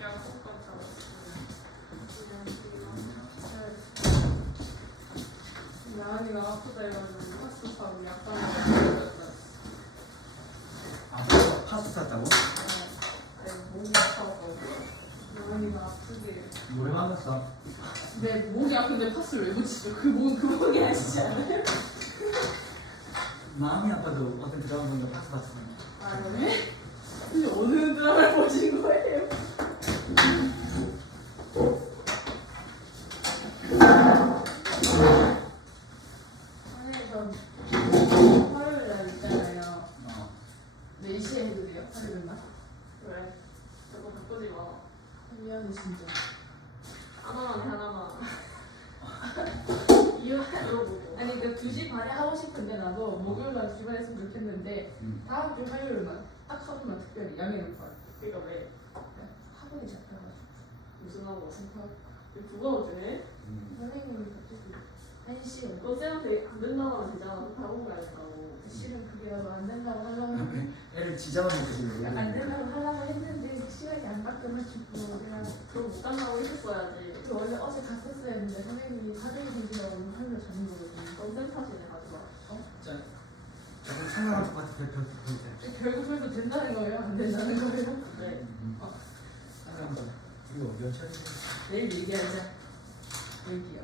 약속 같아. 나은이가 아프다 해가지고 파스 사고 약간 아, 파스 샀다고? 목이 아파서 나은이가 아프게 노래방 갔어? 내 목이 아픈데 파스를 왜 붙이죠? 그 목이 아시지 않아요? 마음이 아파도 어떤 드라마 보면 파스 봤어. 아 그래? 근데 어느 드라마를 보신 거예요? 아니 저 화요일 날 있잖아요. 4시에 해도 돼요? 화요일 날? 그래. 저거 바꾸지 마. 미안해 진짜. 하나만 해, 하나만. 이해하려고. 아니 그 2시 반에 하고 싶은데 나도 목요일 날 주말했으면 좋겠는데 다음 주 화요일만 딱 하루만 특별히 양해를 구할게. 그니까 왜? 학원이 잡혀가지고 무슨 하고? 생각 누가 어쩌네? 선생님이 갑자기 1시 너 쌤한테 안 된다고 하면 되잖아. 다른 거 아니까고. 실은 그게 나도 안 된다고 하려고 애를 지잡아놓고 지금. 안 된다고 하려고 했는데 시간이 안 바뀌어가지고 내가 그럼 못 간다고 했었어야지. 그 원래 어제 갔었어야 했는데 선생님이 사정이 생기라고 오늘 하루를 잡은 거거든요. 넌 쌤 탓이네, 가지마. 자, 조금 상상할 것 같아. 별. 결국 그래도 된다는 거예요? 안 된다는 거예요? 네. 상상하면서 이거 몇 차례? 내일 얘기하자. 얘기야.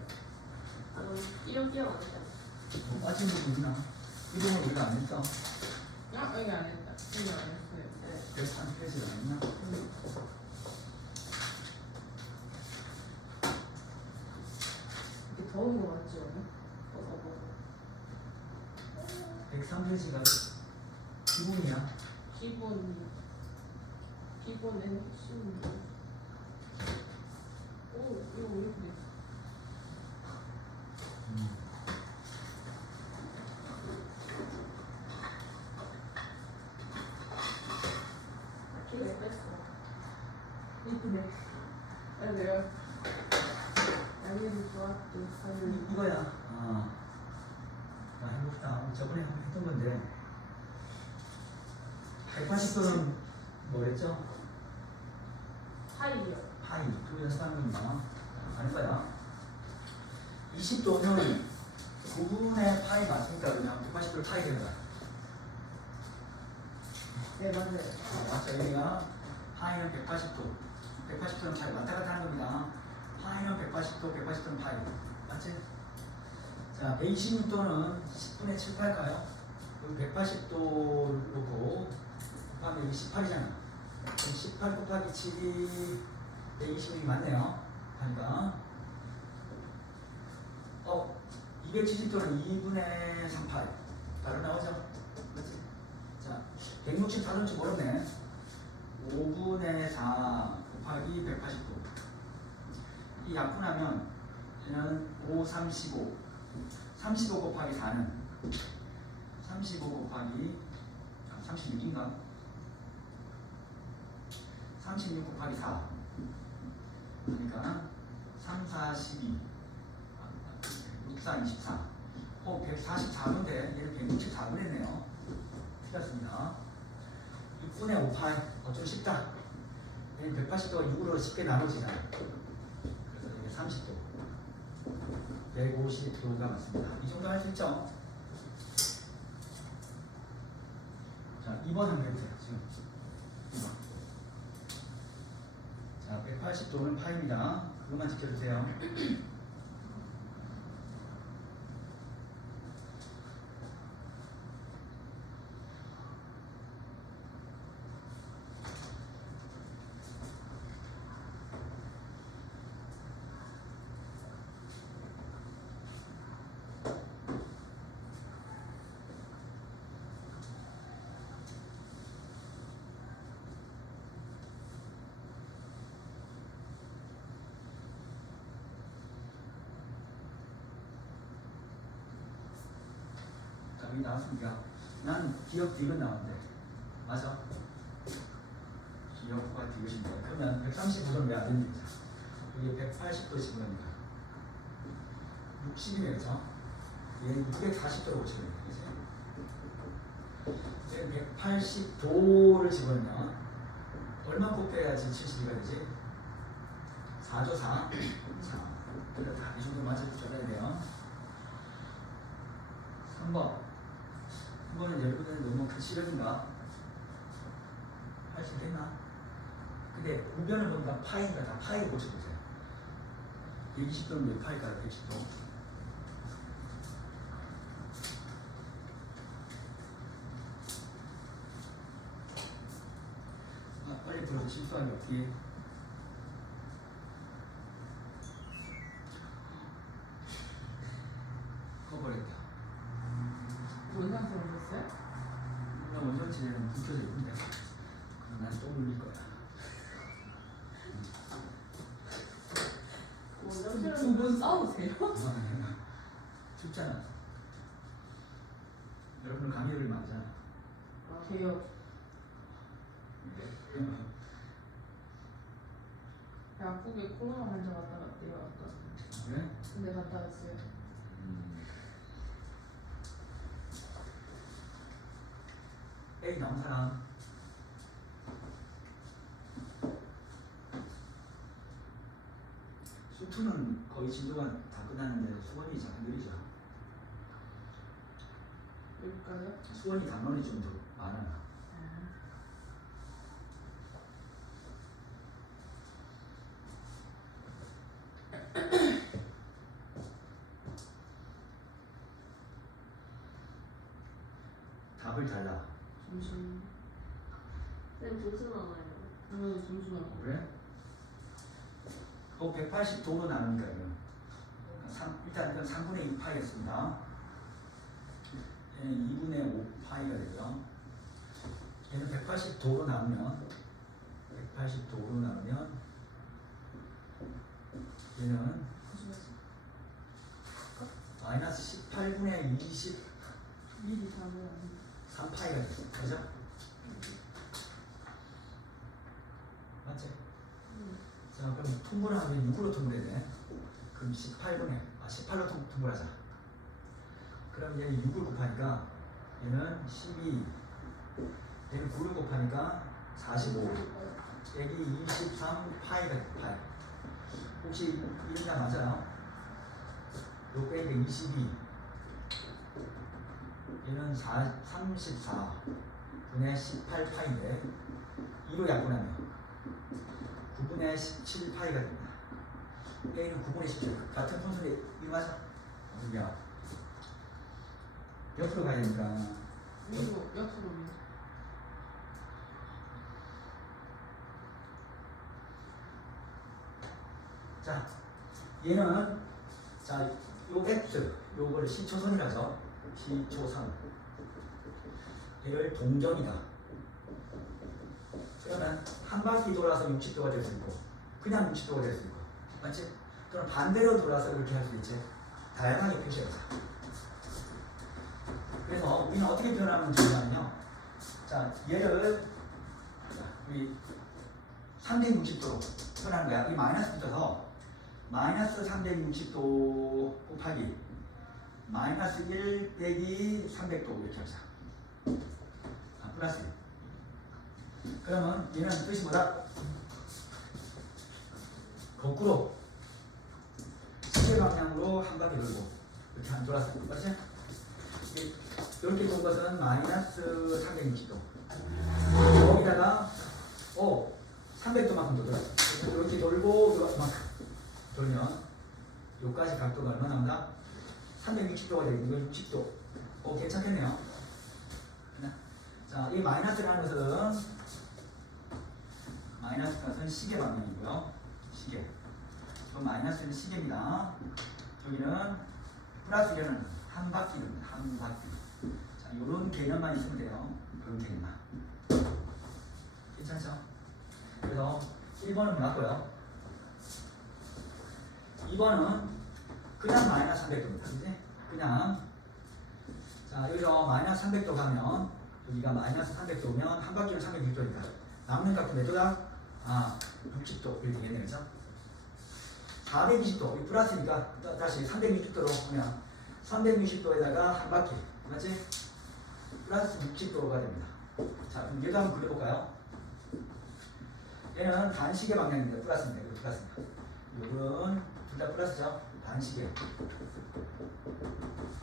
아, 넌 이런 기억 안 했잖아. 빠진 거 있나? 이름을 우리가 안 했어. 아 여기 안 했다. 여기 안 했어요. 네. 그래서 한 페이지를 안 했나? 이렇게 더운 거 맞죠? 오늘? 벗어, 103페이지가 기본이야. 기본은 쉬운 거. 오 이거 왜 이렇게 됐어? 키스 뺐어. 이쁘네. 아 내가 양해를 좋았고 아유 이거야. 해봅시다. 저번에 했던 건데 180도는 뭐랬죠? 파이요. 파이. 그 연습하는 겁니다. 아는 거야. 20도는 9분의 파이 맞으니까 그냥 180도를 파이 되는 거야. 네 맞아요. 맞죠? 여기가 파이는 180도. 180도는 파이 왔다 갔다 하는 겁니다. 파이는 180도, 180도는 파이. 맞지? 자, 126도는 10분의 7, 8일까요? 180도 놓고 곱하면 여기 18이잖아. 그럼 18 곱하기 7이 120이 맞네요. 하니까 270도는 2분의 38 바로 나오죠? 그렇지? 자, 164도인지 모르네. 5분의 4 곱하기 180도. 이 약분하면 얘는 5, 35 35 곱하기 4는 35 곱하기 36인가? 36 곱하기 4 그러니까 3, 4, 12 6, 4, 24 144분인데 얘는 164분 했네요. 틀렸습니다. 6분의 5 파이 좀 쉽다. 얘는 180도가 6으로 쉽게 나눠지잖아. 그래서 이게 30도 150도가 맞습니다. 이 정도 할 수 있죠? 자, 2번 한번 해보세요. 지금 2번. 자, 180도는 파입니다. 그것만 지켜주세요. 여기 나왔습니다. 난 기억 디귿 나왔는데 맞아? 기억과 디귿입니다. 그러면 135도는 왜 안 됩니까? 여기 180도 집어넣습니다. 60이네요, 그죠? 얘 240도로 고치면 되죠. 180도를 집어넣으면 얼마 곱해야지 72가 되지? 4조 4. 자, 그래 이 정도 맞춰줘야 돼요. 3번. 3번은 여러분들 너무 큰 시력인가? 할 수 있겠나? 근데 우변을 보니까 파이니까 다 파이를 고쳐보세요. 120도는 몇 파일까요? 120도. 아, 빨리 들어서 실수하기 어떻게. 꺼버렸다. 원상 들어오셨어요? 물론 원전체는 붙여져 있는데 그럼 난 또 울릴 거야. 두 분 싸우세요? 춥잖아. 여러분 감기를 맞잖아. 개요. 약국에 코로나 환자 갔다 갔대요. 아까. 그래? 근데 갔다 왔어요. A 나온 사람. 수투는 거의 진도가 다 끝났는데 수원이 잘 느리죠. 여기까지요? 수원이 단원이 좀 더 많아요. 답을 달라. 점심. 쌤 점수 나와요. 오늘 점수 나와. 그래? 또 180도로 나누니까 이거. 일단 이건 3분의 2파이였습니다. 얘는 2분의 5파이가 되고요. 얘는 180도로 나누면 얘는 마이너스 18분의 20 미리 답을 안 3파이가 됐어. 그죠? 맞지? 자, 그럼 통분을 하면 6으로 통분해야 돼. 그럼 18로 통분하자. 그럼 얘는 6을 곱하니까 얘는 12, 얘는 9를 곱하니까 45, 여기 23파이가 돼, 파이. 혹시 이런 거 맞아요? 요 빼니까 22, 얘는 34 분의 18파인데 2로 약분하면 9분의 17파이가 됩니다. A는 9분의 17. 같은 순서에 이거 맞아? 어디야? 옆으로 가야 되니까. 위로 옆으로 위로. 자, 얘는 자, 요 X 요거를 시초선이라죠. 시초선. 얘를 동전이다. 그러면 한 바퀴 돌아서 60도가 될 수 있고 그냥 60도가 될 수 있고 맞지? 그럼 반대로 돌아서 이렇게 할 수 있지. 다양하게 표시해보자. 그래서 우리는 어떻게 표현하면 되냐면요. 자, 얘를 자, 우리 360도로 표현하는 거야. 이 마이너스 붙어서 마이너스 360도 곱하기 마이너스 1 빼기 300도 이렇게 하자. 플러스 1. 그러면 얘는 뜻이 뭐다? 거꾸로 시계 방향으로 한 바퀴 돌고 이렇게 안 돌았어. 맞지? 이렇게 본 것은 마이너스 360도. 여기다가 300도만큼 돌아. 이렇게 돌고 이만큼 돌면 여기까지 각도가 얼마 나온다? 360도가 되겠는 거 60도. 괜찮겠네요. 자, 이 마이너스라는 것은 시계 방향이고요. 시계. 저 마이너스는 시계입니다. 여기는 플러스 이는 한 바퀴입니다. 한 바퀴. 자, 이런 개념만 있으면 돼요. 이런 개념만. 괜찮죠? 그래서 1번은 맞고요. 2번은 그냥 마이너스 300도입니다. 그지? 그냥. 자, 여기서 마이너스 300도 가면 여기가 마이너스 300도면 한 바퀴는 360도니까 남는 값은 몇 도다? 60도 이렇게 되겠네. 그죠? 420도, 이 플러스니까 다시 360도로 하면 360도에다가 한 바퀴, 맞지? 플러스 60도가 됩니다. 자, 그럼 얘도 한번 그려볼까요? 얘는 반시계 방향인데 플러스입니다. 이거 플러스입니다. 요거는 둘 다 플러스죠. 반시계.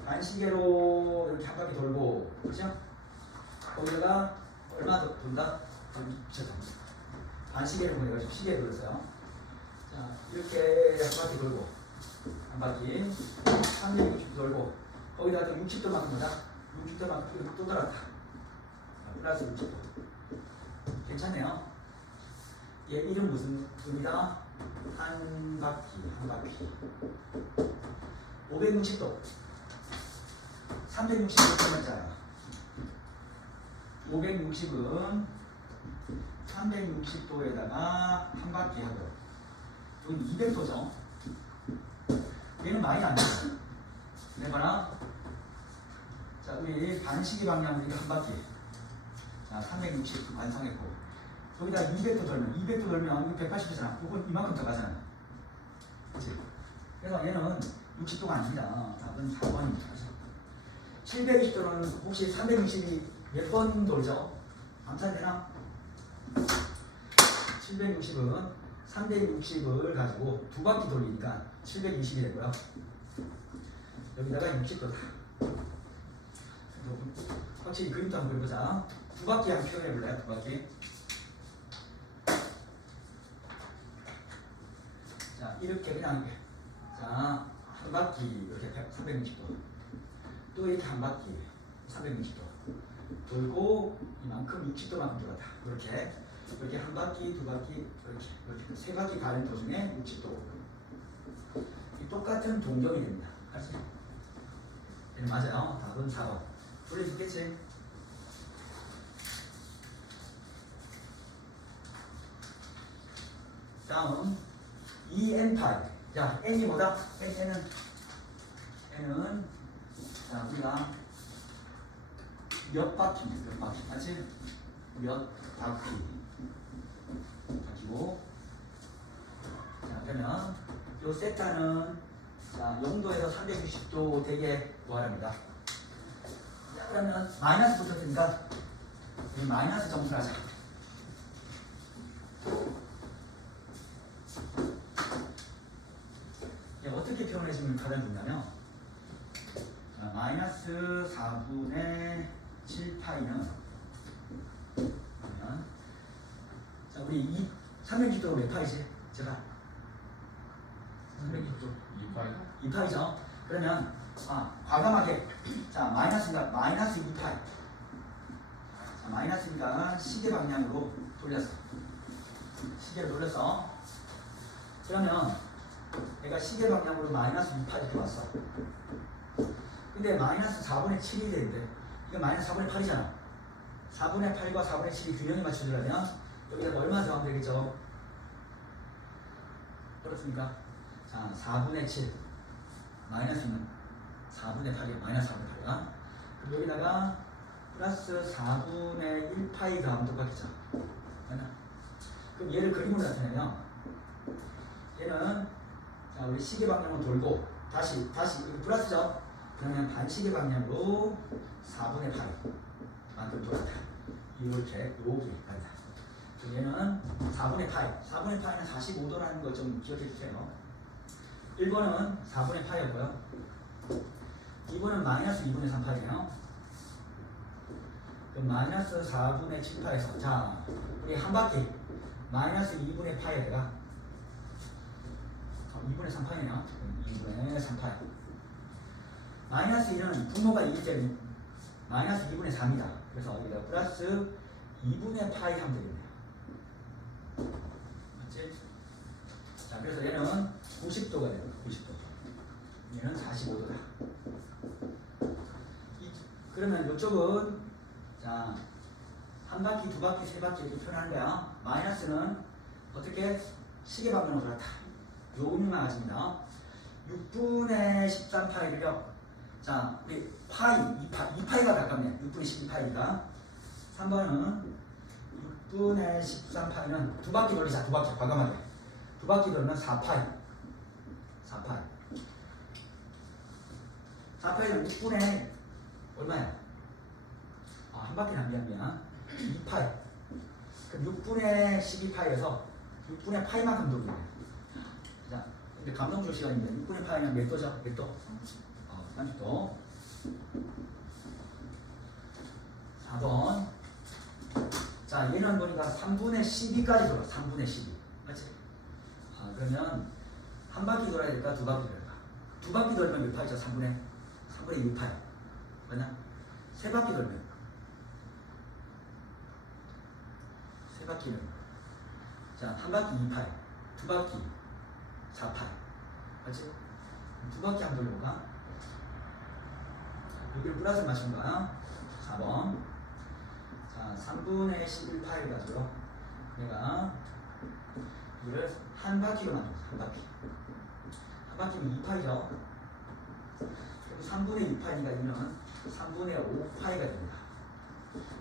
반시계로 이렇게 한 바퀴 돌고, 그죠? 거기다가 얼마 더 돈다? 반시계를 보내가지고 시계를 돌렸어요. 자, 이렇게 한 바퀴 돌고, 한 바퀴 360도 돌고, 거기다가 또 60도만큼 보자. 60도만큼 이렇게 또 돌았다. 플러스 60도. 괜찮네요. 얘 이름 무슨 의미다? 한 바퀴, 한 바퀴. 560도. 360도 짜야 560은 360도에다가 한 바퀴 하고, 이건 200도죠. 얘는 많이 안 돼요. 해봐라. 자, 우리 반시계 방향으로 한 바퀴. 자, 360 완성했고, 여기다 200도 돌면, 200도 돌면 180도잖아. 이건 이만큼 더 가잖아. 그치? 그래서 얘는 60도가 아닙니다. 답은 4번입니다. 720도는 혹시 360이 몇 번 돌죠? 암산되나? 760은 360을 가지고 두 바퀴 돌리니까 720이 되고요. 여기다가 60도다. 확실히 그림도 한번 그려보자. 두 바퀴 한번 표현해볼래요? 두 바퀴. 자, 이렇게 그냥, 자, 한 바퀴 이렇게 360도. 또 이렇게 한 바퀴 360도 돌고, 이만큼 60도만큼 돌았다. 이렇게 한 바퀴, 두 바퀴, 이렇게 세 바퀴 가는 도중에 60도. 똑같은 동경이 됩니다. 알지? 네, 맞아요. 답은 4번. 둘이 있겠지? 다음 EN5. 자, N이 뭐다? N은 자, 우리가 몇 바퀴입니다. 몇 바퀴. 맞지? 몇 바퀴. 가지고. 자, 그러면 요 세타는 자, 0도에서 360도 되게 구하랍니다. 자, 그러면 마이너스 붙었으니까 이 마이너스 점수를 하자. 어떻게 표현해주면 가장 좋냐면, 자, 마이너스 4분의 7파이는 그러면 자, 우리 360도가 몇 파이지? 제가 360도 2파이죠? 그러면 과감하게 자, 마이너스니까 마이너스 2파이. 자, 마이너스니까 시계 방향으로 돌렸어. 시계를 돌렸어. 그러면 내가 시계 방향으로 마이너스 2파이 들어왔어. 근데 마이너스 4분의 7이 되는데 이거 마이너스 4분의 8이잖아. 4분의 8과 4분의 7이 균형이 맞춰지려면 여기다 얼마 더하면 되겠죠? 그렇습니까? 자, 4분의 7 마이너스는 4분의 8이야. 마이너스 4분의 8이야. 그럼 여기다가 플러스 4분의 1파이 더하면 똑같겠죠? 그럼 얘를 그림으로 나타내면 얘는 자, 우리 시계 방향으로 돌고 다시 여기 플러스죠? 그러면 반시계 방향으로 4분의 8만큼 돌았다. 이렇게 여기 간다. 얘는 4분의 8. 4분의 8은 45도라는 거 좀 기억해 주세요. 1번은 4분의 8이었고요. 2번은 마이너스 2분의 3파이네요. 그럼 마이너스 4분의 7파에서 자, 우리 한 바퀴 마이너스 2분의 파이에다가 2분의 3파이네요. 2분의 3파이. 마이너스 1은 분모가 2일 때는 마이너스 2분의 3이다. 그래서 여기다 플러스 2분의 파이 하면 되겠네요. 맞지? 자, 그래서 얘는 90도가 됩니다. 90도. 얘는 45도다. 그러면 이쪽은 자, 한 바퀴, 두 바퀴, 세 바퀴 이렇게 표현하는 거야. 마이너스는 어떻게 시계 방향으로 돌았다. 요 의미만 가집니다. 6분의 13파이를요. 자, 우리 파이, 2파이가 가깝네. 6분의 12파이니까. 3번은 6분의 13파이는 두 바퀴 돌리자. 두 바퀴 과감하게. 두 바퀴 돌면 4파이. 4파이. 4파이는 6분의 얼마야? 한 바퀴는 안 미안. 2파이. 그럼 6분의 12파이에서 6분의 파이만큼 돌리네. 자, 근데 감동 줄 시간인데 6분의 파이면 몇 도죠? 몇 도? 30도. 4번. 자, 얘는 보니까 3분의 12까지 돌아. 3분의 12. 맞지? 그러면 한 바퀴 돌아야 될까? 두 바퀴 돌아야 될까? 두 바퀴 돌면 몇 파이죠? 3분의 6파이. 맞나? 세 바퀴 돌면. 세 바퀴는. 자, 한 바퀴 2파이. 두 바퀴 4파이. 맞지? 두 바퀴 한번 돌려볼까? 여기를 플러스를 맞춘 거야. 4번. 자, 3분의 11파이를 가지고 내가 이를 한 바퀴로 만들었어. 한 바퀴. 한 바퀴는 2파이죠. 그리고 3분의 2파이니까 이는 3분의 5파이가 됩니다.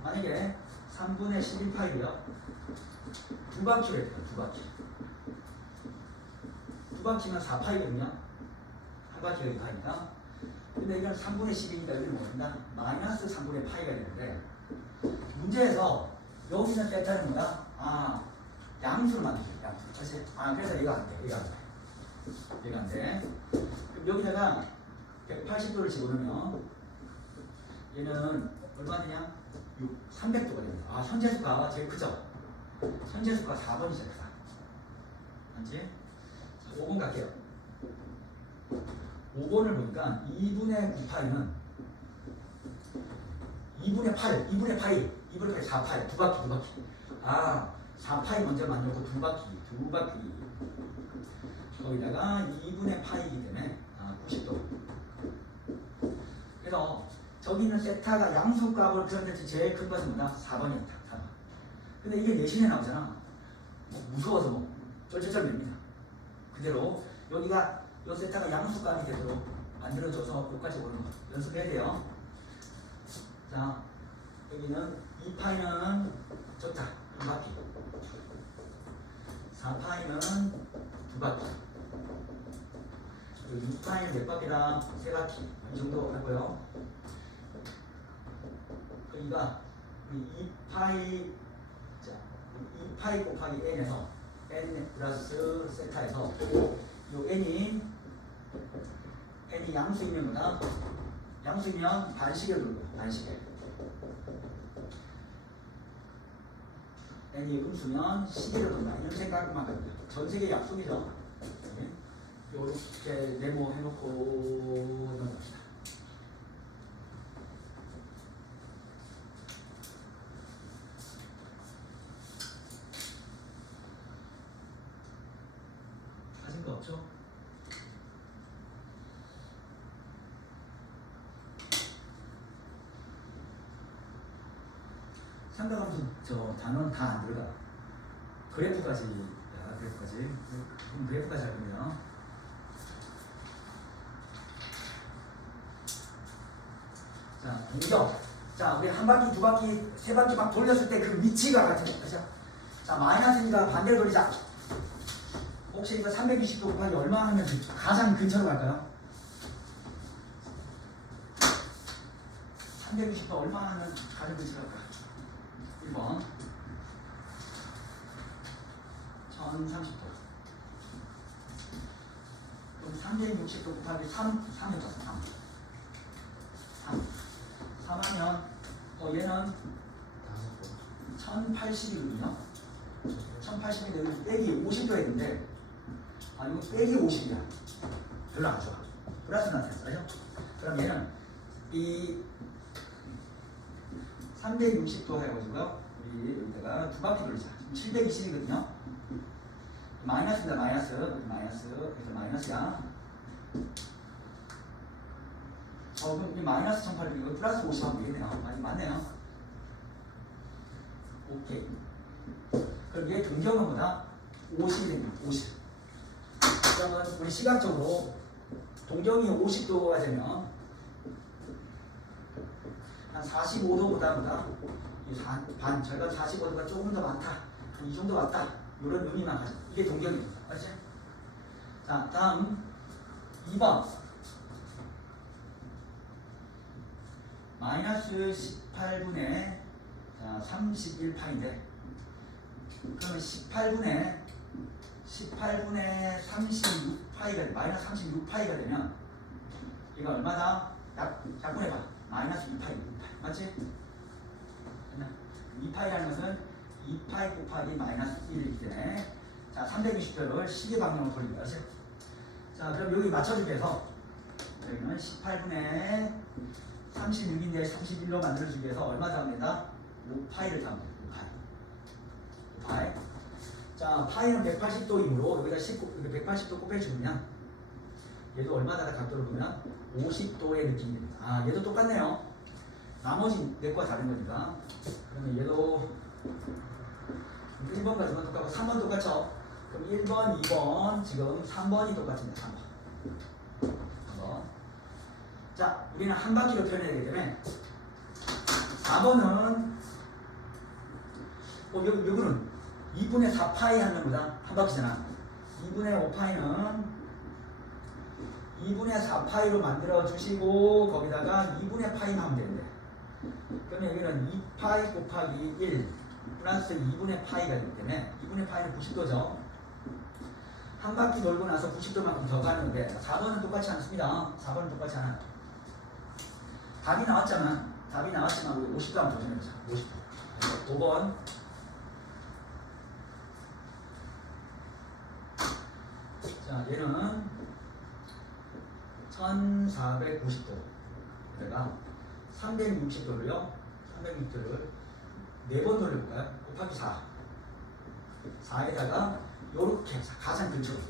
만약에 3분의 11파이요. 두 바퀴로 했다. 두 바퀴. 두 바퀴면 4파이거든요. 한 바퀴가 2파이니까. 근데 이건 3분의 10이니까 여기는 뭐된다? 마이너스 3분의 파이가 되는데 문제에서 여기는 세타는 뭐야? 양수를 만들죠. 양수. 사실 그래서 얘가 안 돼. 얘가 안 돼. 얘가 안 돼. 그럼 여기다가 180도를 집어넣으면 얘는 얼마 되냐? 300도가 됩니다. 현재 수가 제일 크죠? 현재 수가 4번이 제일 크다. 맞지? 5번 갈게요. 5번을 보니까 2분의 9파이는 2분의 8, 2분의 파이, 4파이, 두 바퀴. 4파이 먼저 만들고 두 바퀴. 거기다가 2분의 파이이기 때문에 90도. 그래서 저기 있는 세타가 양수값을 그렸는데 제일 큰 것은 뭐다? 4번이었다. 4번. 근데 이게 내신에 나오잖아. 무서워서 쩔쩔쩔 맵니다. 그대로 여기가 요 세타가 양수값이 되도록 만들어줘서 여기까지 오는 거 연습해야 돼요. 자, 여기는 2파이는 좋다. 한 바퀴. 4파이는 두 바퀴. 그리고 6파이는 몇 바퀴다? 세 바퀴. 이 정도 하고요. 그러니까 2파이, 자, 2파이 곱하기 n에서 n 플러스 세타에서 요 n이 양수이면 뭐다? 양수이면 반시계 돌고 반시계. n이 음수면 시계를 돈다. 이런 생각만 합니다. 전 세계 약속이죠. 이렇게 메모해놓고 넘어갑시다. 하신 거 없죠? 상가감수 저 단어는 다 안 들어가. 그래프까지 할 겁니다. 자, 공격. 자, 우리 한 바퀴, 두 바퀴, 세 바퀴 막 돌렸을 때 그 위치가 같은 거죠. 자, 마이너스니까 반대로 돌리자. 혹시 이거 320도 곱하기 얼마 하면 가장 근처로 갈까요? 320도 얼마 하면 가장 근처로 갈까요? 1번 1030도. 그럼 360도 곱하기 3 했죠. 3 하면 얘는 1080이거든요. 1080인데 여기 빼기 50도 했는데 이거 빼기 50이야. 별로 안 좋아. 플러스 나타났어요. 그럼 얘는 이 360도 해가지고요. 우리 여기다가 두 바퀴 돌리자. 720이거든요. 마이너스입니다. 그래서 마이너스야. 그럼 이 마이너스 1800 이거 플러스 50 하면 되겠네요. 맞네요. 오케이. 그럼 얘 동경은 뭐다? 50이 됩니다. 50. 그러면 우리 시각적으로 동경이 50도가 되면 한 45도보다 반, 절반 45도가 조금 더 많다. 한 이 정도 왔다. 이런 의미만 가져. 이게 동경입니다. 알지? 자, 다음 2번. 마이너스 18분의 31파인데 그러면 18분의 36파이가 마이너스 36파이가 되면 이거 얼마다? 약분해봐. 마이너스 2파이. 맞지? 2파이라는 것은 2파이 곱하기 마이너스 1이기 때문에 자 360도를 시계 방향으로 돌립니다. 그렇지? 자 그럼 여기 맞춰주기 위해서 여기는 18분의 36인데 31로 만들어주기 위해서 얼마 더하면 된다? 5파이를 더하면 된다. 5파이. 자 파이는 180도이므로 여기다 180도 곱해주면 얘도 얼마나 각도를 보면 50도의 느낌이 됩니다. 아 얘도 똑같네요. 나머지 넷과 다른 거니까. 그러면 얘도 1번 가지만 똑같고 3번 똑같죠? 그럼 1번, 2번, 지금 3번이 똑같습니다. 3번. 자, 우리는 한 바퀴로 표현해야 되기 때문에 4번은 여기는 2분의 4파이 하는 거다. 한 바퀴잖아. 2분의 5파이는 2분의 4파이로 만들어 주시고 거기다가 2분의 파이만 하면 되는데 그러면 여기는 2파이 곱하기 1 플러스 2분의 파이가 되기 때문에 2분의 파이는 90도죠. 한 바퀴 돌고 나서 90도만큼 더 가는데 4번은 똑같지 않습니다. 4번은 똑같지 않아요. 답이 나왔잖아. 답이 나왔지만 우리 50도 한번 도전해보자. 50도. 5번. 자, 얘는 1490도. 내가 360도를요. 360도를 4번 돌려볼까요? 곱하기 4. 4에다가 요렇게 가장 근처로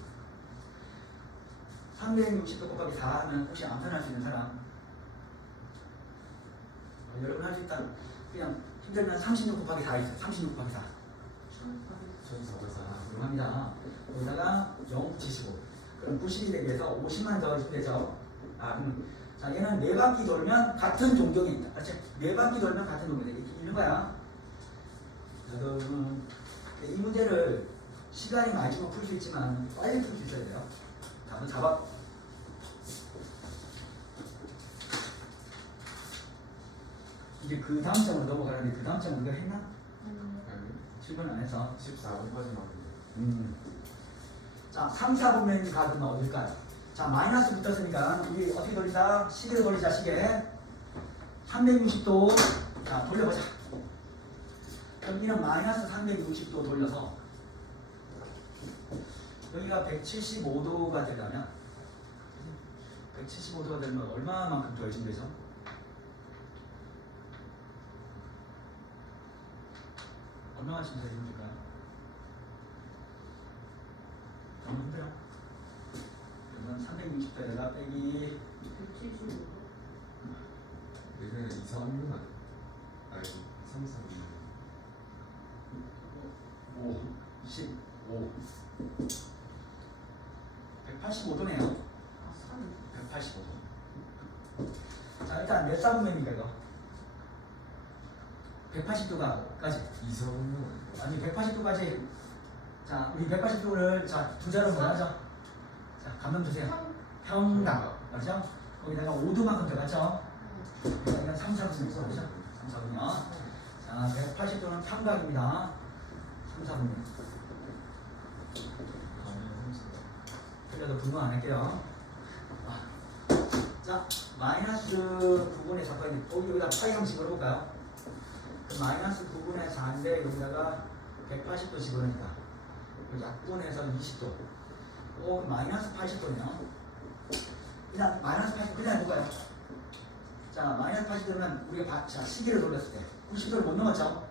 360도 곱하기 4 하면 혹시 안 편할 수 있는 사람? 여러분 할 수 있다. 그냥 힘들면 36 곱하기 4 있어요. 36 곱하기 4. 1404. 합니다. 여기다가 0 치시고 그럼 90이 되기 위해서 50만 더해주면 되죠. 자 얘는 4바퀴 돌면 같은 동경이 있다. 그렇지? 4바퀴 돌면 같은 동경이 이렇게 있는 거야. 여러분 이 문제를 시간이 많이 주고 풀 수 있지만 빨리 풀 수 있어야 돼요. 자, 한번 잡아. 이제 그 다음 장으로 넘어가는데 그 다음 장 우리가 했나? 출근 안 해서 14번까지 나왔는데. 자 3, 4분면이 가면 어딜까요? 자 마이너스 붙었으니까 우리 어떻게 돌리자? 시계를 돌리자. 시계 360도 자 돌려보자. 여기는 마이너스 360도 돌려서 여기가 175도가 되려면 175도가 되면 얼마만큼 더해주면 되죠? 얼마만큼 더해주면 될까요? 너무 힘들어. 그러면 360도에다가 빼기 175도. 얘는 2, 3, 6만. 아니, 3, 4, 5, 15 185도네요. 185도. 자 일단 몇 사분면입니까 이거? 180도가까지 2, 4, 6만. 아니 180도까지. 자 우리 180도를 자 두 자로 뭐하죠? 자 감독 주세요. 평당 맞죠? 거기다가 5도만큼 들어갔죠? 그러니까 3, 4분면 있어 그죠? 3, 4분면. 자 180도는 평각입니다. 3, 4분면. 그래도 분명 안 할게요. 자, 마이너스 9분의 4파인데 여기다 파이 형식으로 해볼까요? 그 마이너스 9분의 4인데 여기다가 180도 집어넣으니까 약분해서 20도. 마이너스 80도네요. 그냥 마이너스 80도 그냥 해볼까요? 자, 마이너스 80도면 우리가 시계를 돌렸을 때 90도를 못 넘었죠?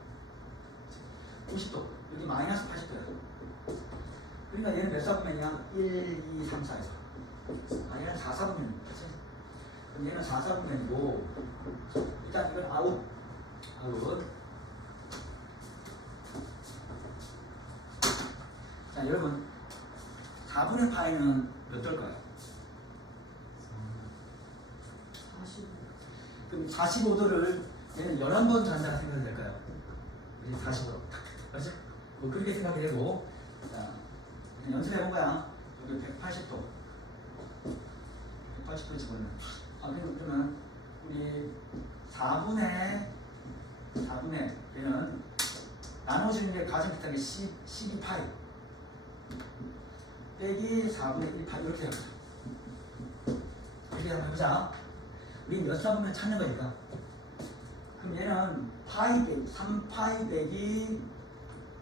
90도. 여기 마이너스 80도예요. 그러니까 얘는 몇 사분면이야? 1, 2, 3, 4에서. 얘는 4, 4분면. 그치? 그럼 얘는 4, 4분면이고, 일단 이건 아웃. 자, 여러분. 4분의 파이는 몇 돌까요? 45. 그럼 45도를 얘는 11번 잔다고 생각이 될까요? 45도. 그렇지? 뭐 그렇게 생각이 되고, 자, 연습해본 거야. 여기 180도. 180도 집어넣으면. 그러면 우리 4분의 얘는 나눠주는 게 가장 비슷한 게 12파이 빼기 4분의 1파이 이렇게 합니다. 이렇게 한번 해보자. 우리 몇 사분면 찾는 거니까. 그럼 얘는 파이 빼기 3파이 빼기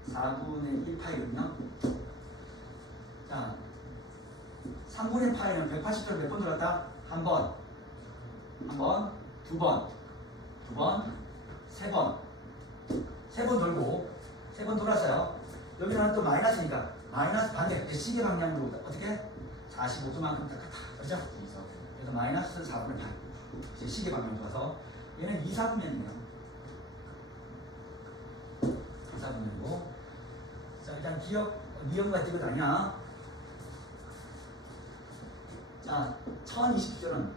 4분의 1파이거든요. 자, 3분의 파이는 180도를 몇 번 돌았다? 한 번, 두 번, 세 번. 세 번 돌고, 세 번 돌았어요. 여기는 또 마이너스니까, 마이너스 반대, 그 시계 방향으로 어떻게? 45도만큼 딱 그렇죠? 그래서 마이너스 4분의 8. 이제 시계 방향으로 돌아서, 얘는 2, 4분면이에요. 2, 4분면이고. 자, 일단 미역과 찍어 다냐? 자, 1020도는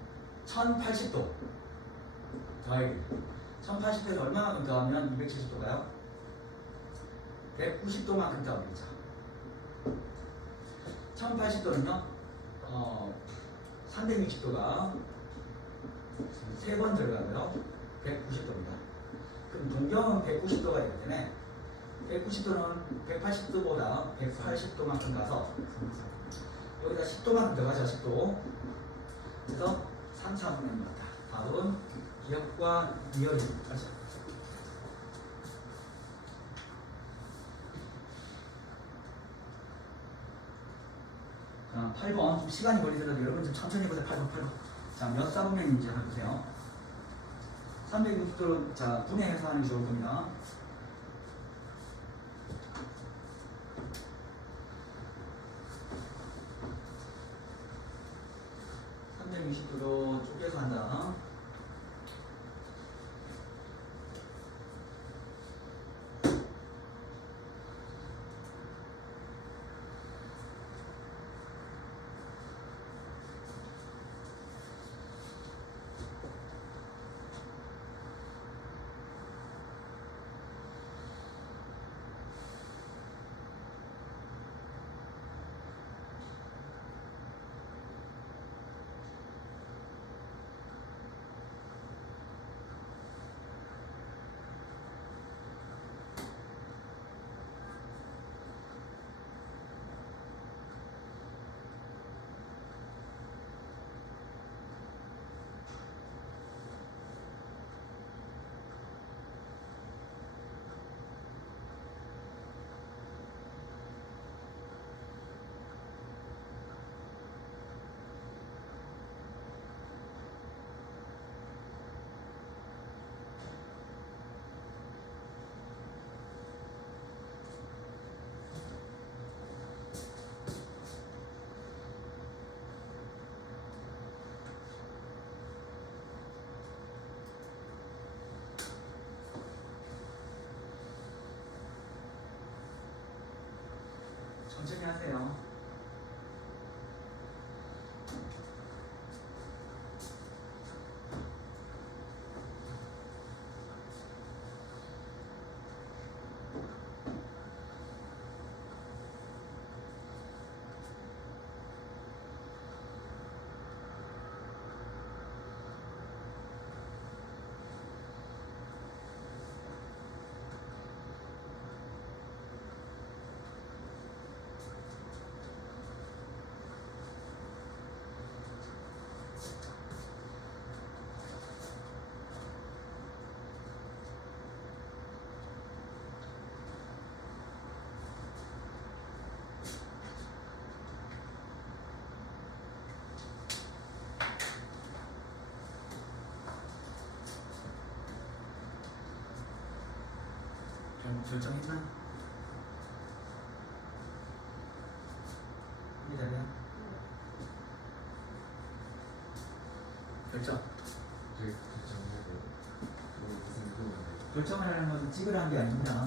1080도 더하기 1080도에서 얼마만큼 더하면 270도가요? 190도만큼 더하겠죠. 1080도는요 360도가 3번 들어가고요 190도입니다. 그럼 동경은 190도가 되기 때문에 190도는 180도보다 180도만큼 가서 여기다 10도만큼 더 가죠. 10도. 그래서 3, 4분의 1입니다. 답은 기억과 이열입니다. 그렇죠? 자, 8번. 좀 시간이 걸리더라도 여러분 좀 천천히 보세요. 8번. 자, 몇 사분면인지 한번 보세요. 360도로 자, 분해해서 하는 게 좋을 겁니다. 360도로 쪼개서 한다. 천천히 하세요. 결정했나? 이해되나요? 결정. 결정을 하는 것은 찍으라는 게 아닙니다.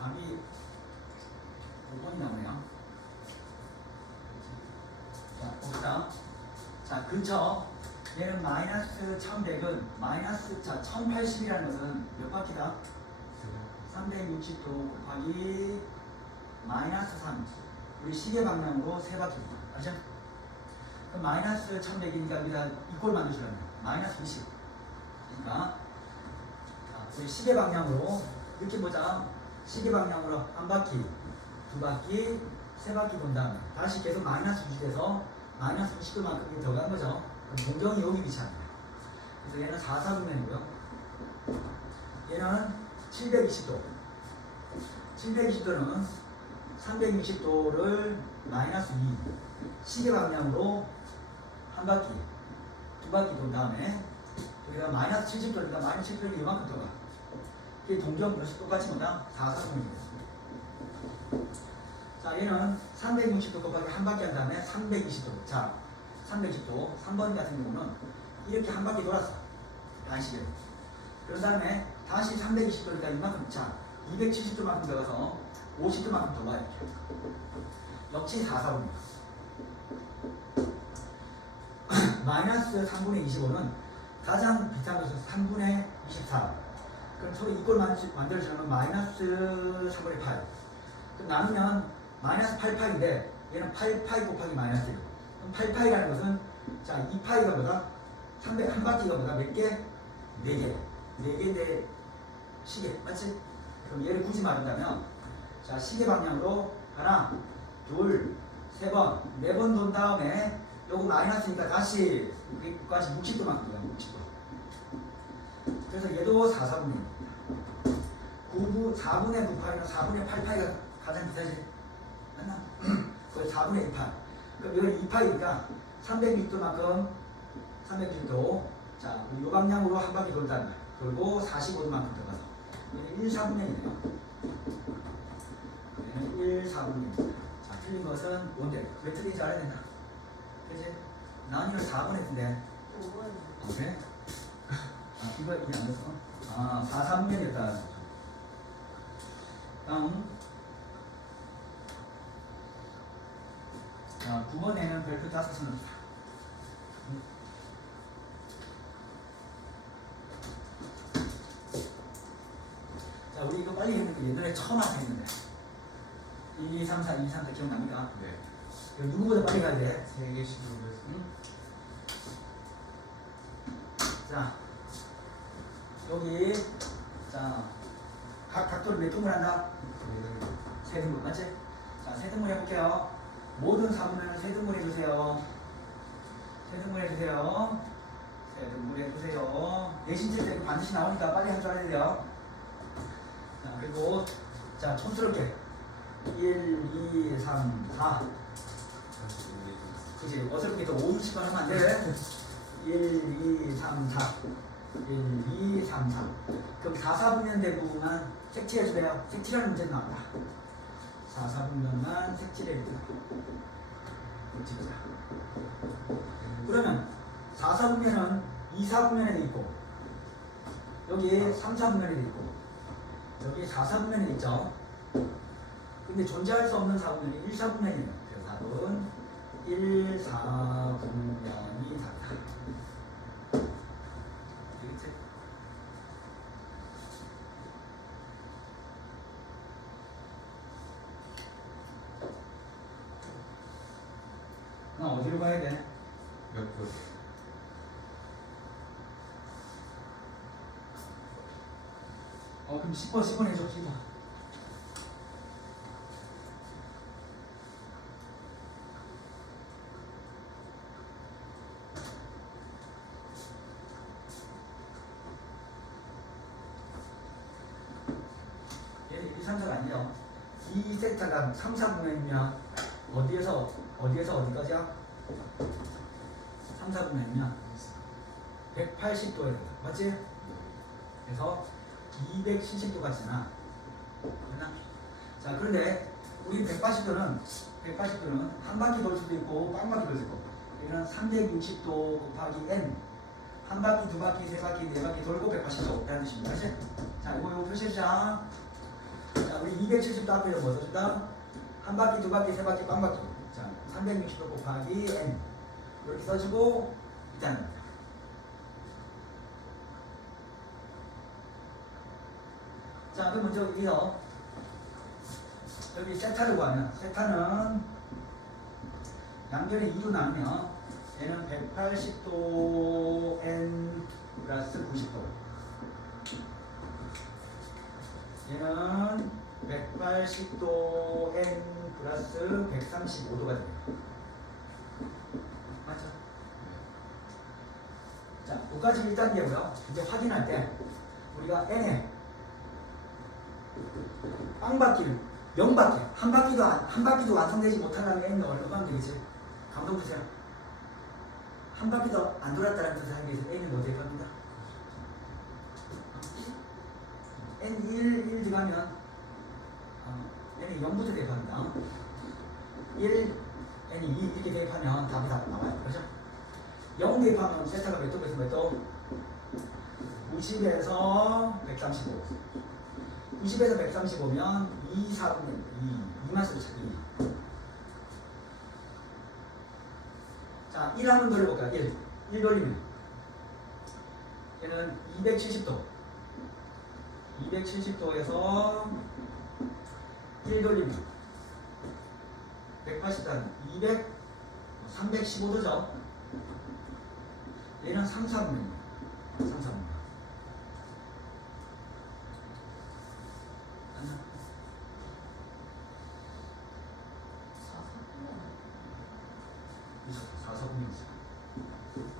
답이 5번이 나오네요. 자, 봅시다. 자, 근처 얘는 마이너스 1100은 마이너스, 자, 1080이라는 것은 몇 바퀴다? 360도 곱하기 마이너스 3. 우리 시계 방향으로 3바퀴. 알죠? 그럼 마이너스 1100이니까 여기다 이꼴 만드시라면 마이너스 20. 그러니까 자, 우리 시계 방향으로 이렇게 보자. 시계 방향으로 한 바퀴, 두 바퀴, 세 바퀴 돈 다음에 다시 계속 마이너스 유지돼서 마이너스 20도만큼 들어간 거죠. 그럼 공정이 여기 위치합니다. 그래서 얘는 4사분면이고요. 얘는 720도. 720도는 360도를 마이너스 2. 시계 방향으로 한 바퀴, 두 바퀴 돈 다음에 여기가 마이너스 70도니까 마이너스 70도니까 이만큼 들어가. 이게 동경 역시 똑같이 뭐다? 4사분면입니다. 자, 얘는 360도 곱하기 한 바퀴 한 다음에 320도. 자, 320도. 3번 같은 경우는 이렇게 한 바퀴 돌았어. 반시계로. 그런 다음에 다시 320도니까 이만큼, 자, 270도만큼 들어가서 50도만큼 더 와요. 역시 4사분입니다. 마이너스 3분의 25는 가장 비싼 것은 3분의 24. 그럼 서로 이꼴 만들어주면 마이너스 3분의 8. 그럼 나누면 마이너스 8파인데 얘는 8파이 곱하기 마이너스 1. 그럼 8파이라는 것은 자 2파이가 뭐다? 300, 한 바퀴가 뭐다? 몇 개? 4개. 4개인데 시계 맞지? 그럼 얘를 굳이 말한다면 자 시계 방향으로 하나, 둘, 세 번, 네 번 돈 다음에 요거 마이너스니까 다시 여기까지 60도만 들어가 60도. 그래서 얘도 4사분입니다. 4분의 9파이나 4분의 8파이가 가장 비싸지? 맞나? 거의 4분의 1파. 그럼 이건 2파이니까 360도만큼 360도. 자, 이 방향으로 한 바퀴 돌다는 거야. 돌고 45도만큼 들어가서. 이건 1, 4분면이네요. 얘는 1, 4분면. 자, 틀린 것은 뭔데? 왜 틀린지 알아야 된다. 그치? 난 이걸 4분 했는데. 5번. 그래? 아, 이거 이해 안 됐어? 아, 4, 3년이었다. 다음. 자, 9번에는 별표 5은 없다. 자, 우리 이거 빨리 했는데 옛날에 처음 했는데. 1, 2, 3, 4, 2, 3, 4 기억납니까? 네. 이거 누구보다 빨리 가야 돼? 3개 시도를 했어요. 응? 자, 여기, 자, 각 각도를 몇 등분 한다? 세 등분, 맞지? 자, 세 등분 해볼게요. 모든 사분면을 세 등분 해주세요. 세 등분 해주세요. 세 등분 해주세요. 내신 칠 때 반드시 나오니까 빨리 할 줄 알아야 돼요. 자, 그리고, 자, 촌스럽게. 1, 2, 3, 4. 그치? 어설프게 또 5, 60번 하면 안 돼. 1, 2, 3, 4. 1, 2, 3, 4. 그럼 4, 4분면 대부분만 색칠해주세요. 색칠하는 문제 나온다. 4, 4분면만 색칠해주세요. 찍자. 그러면 4, 4분면은 2, 4분면에도 있고, 여기 3, 4분면에도 있고, 여기 4, 4분면에도 있죠. 근데 존재할 수 없는 4분면이 1, 4분면이에요. 그래서 답은 1, 4분면이 답이다. 되겠지? 나 어디로 가야 돼? 몇 분? 그럼 10번, 10번 해줘, 10번. 말이에요. 이 세타가 3, 4분면이면 어디에서 어디까지야? 3, 4분면이면 180도에 된다. 맞지? 그래서 270도까지나. 됐나? 자, 그런데 우리 180도는 한 바퀴 돌 수도 있고 빵 바퀴 돌 수도 있고, 여기는 360도 곱하기 n, 한 바퀴, 두 바퀴, 세 바퀴, 네 바퀴 돌고 180도 라는 뜻입니다. 그치? 자, 이거 표시해주자. 자, 우리 270도 앞에서 뭐 써준다? 한 바퀴, 두 바퀴, 세 바퀴, 빵 바퀴. 자, 360도 곱하기 n 이렇게 써주고 일단 자, 그럼 먼저 여기서 여기 세타를 구하면, 세타는 양변에 2로 나누면 얘는 180도 n 플러스 90도, 얘는 180도 n 플러스 135도가 됩니다. 맞죠? 자, 여기까지 1단계고요. 이제 확인할 때 우리가 n에 빵바퀴를 0바퀴, 한 바퀴도 완성되지 못하는 n은 얼마나 되겠지? 감독 보세요. 한 바퀴도 안 돌았다는 뜻을 하기 위해서 n은 뭐 될 겁니다? n 1 들어가면 n이 0부터 대입합니다. 1, n이 2 이렇게 대입하면 답이 다 나와요. 그렇죠? 0 대입하면 세타가 몇 도에서 몇 도? 90에서 135. 90에서 135면 2, 4분의 2만 쓰고 찾기. 자, 1 한번 돌려볼까요? 1 돌리면 얘는 270도 270도에서 1 돌리면 180도 315도죠. 얘는 3, 4분의 3, 4분의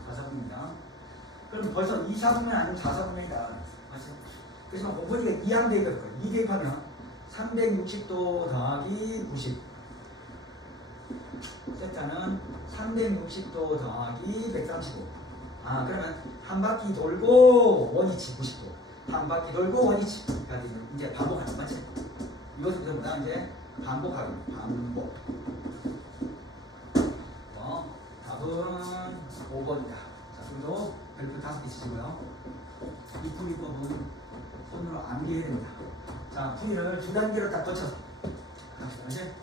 4사분입니다. 그럼 벌써 2, 4분면 아니면 4, 4분면이다. 맞지? 그래서 공분이가 2항 대입할 거예요. 2 대입하면 360도 더하기 90. 세타는 360도 더하기 135. 아, 그러면 한 바퀴 돌고 원위치 90도. 한 바퀴 돌고 원위치. 이제 반복하는 거 맞지? 이것부터 뭐다? 이제 반복하는 거. 반복. 답은 5번이다. 자, 그리고 별표 5개 치시고요. 이 풀이법은 손으로 암기해야 됩니다. 자, 풀이를 두 단계로 딱 거쳐서 갑시다. 알지?